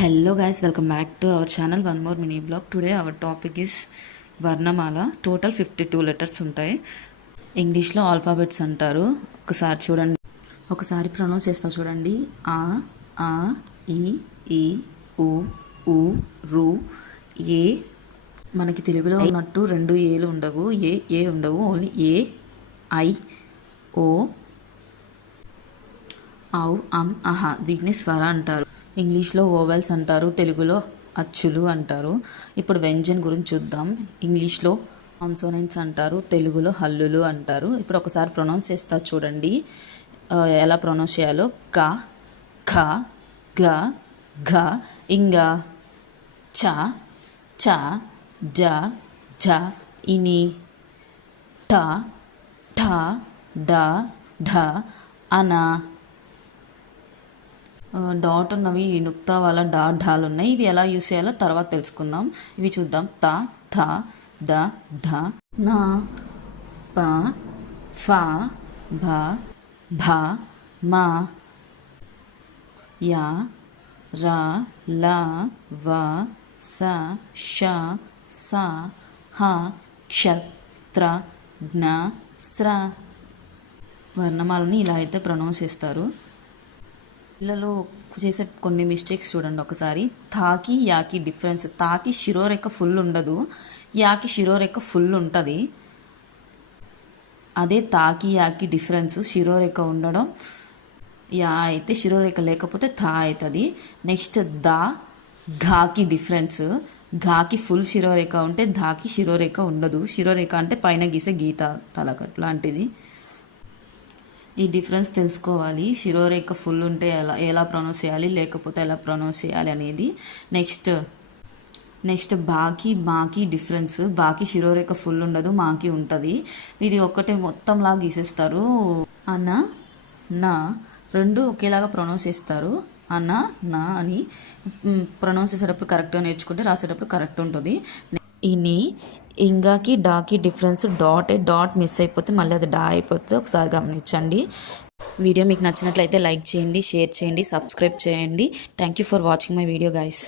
Hello guys, welcome back to our channel. One more mini vlog. Today our topic is వర్ణమాల. Total 52 letters ఉంటాయి. ఇంగ్లీష్లో alphabets అంటారు. ఒకసారి pronounce చేస్తా చూడండి. ఆ, ఆ, ఈ, ఉ, ఊ, రు, ఏ. మనకి తెలుగులో ఉన్నట్టు రెండు ఏలు ఉండవు, ఏ ఉండవు. ఓన్లీ ఏ, ఐ, ఓ, ఔ, అహ. వీటిని స్వర అంటారు. ఇంగ్లీష్లో ఓవెల్స్ అంటారు, తెలుగులో అచ్చులు అంటారు. ఇప్పుడు వ్యంజన్ గురించి చూద్దాం. ఇంగ్లీష్లో కాన్సోనెంట్స్ అంటారు, తెలుగులో హల్లులు అంటారు. ఇప్పుడు ఒకసారి ప్రొనౌన్స్ చేస్తా చూడండి ఎలా ప్రొనౌన్స్ చేయాలో. క, ఖ, గ, ఘ, ఇంగ, చ, చ, జ, ఝ, ఇని, ట, ఠ, డ, ఢ, అన. డాట్ ఉన్నవి నుక్తా వాళ్ళ డాలు ఉన్నాయి. ఇవి ఎలా యూస్ చేయాలో తర్వాత తెలుసుకుందాం. ఇవి చూద్దాం. త, థ, ద, ధ, న, ప, ఫ, భ, భ, మ, య, ర, ల, వ, స, ష, స, హ, క్ష, త్ర, జ్ఞ, స్ర. వర్ణమాలని ఇలా అయితే ప్రొనౌన్స్ చేస్తారు. పిల్లలు చేసే కొన్ని మిస్టేక్స్ చూడండి ఒకసారి. తాకి యాకి డిఫరెన్స్. తాకి శిరోరేఖ ఫుల్ ఉండదు, యాకి శిరోరేఖ ఫుల్ ఉంటుంది. అదే తాకి యాకి డిఫరెన్స్ శిరోరేఖ ఉండడం, యా అయితే శిరోరేఖ లేకపోతే థా అవుతుంది. నెక్స్ట్ దా, ఘాకి డిఫరెన్స్. ఘాకి ఫుల్ శిరోరేఖ ఉంటే ధాకి శిరోరేఖ ఉండదు. శిరోరేఖ అంటే పైన గీసే గీత తలకట్ లాంటిది. ఈ డిఫరెన్స్ తెలుసుకోవాలి. శిరోరేఖ ఫుల్ ఉంటే ఎలా ప్రొనౌన్స్ చేయాలి, లేకపోతే ఎలా ప్రొనౌన్స్ చేయాలి అనేది. నెక్స్ట్ బాకి మాకి డిఫరెన్స్. బాకి శిరోరేఖ ఫుల్ ఉండదు, మాకి ఉంటుంది. ఇది ఒక్కటే మొత్తంలా గీసేస్తారు. అన్న, నా రెండు ఒకేలాగా ప్రొనౌన్స్ చేస్తారు. అన్న, నా అని ప్రొనౌన్స్ చేసేటప్పుడు కరెక్ట్గా నేర్చుకుంటే రాసేటప్పుడు కరెక్ట్ ఉంటుంది. ఇని, ఇంగాకి డాకి డిఫరెన్స్. డాట్ మిస్ అయిపోతే మళ్ళీ అది డా అయిపోతుంది. ఒకసారి గమనించండి. వీడియో మీకు నచ్చినట్లయితే లైక్ చేయండి, షేర్ చేయండి, సబ్స్క్రైబ్ చేయండి. Thank you for watching my video guys.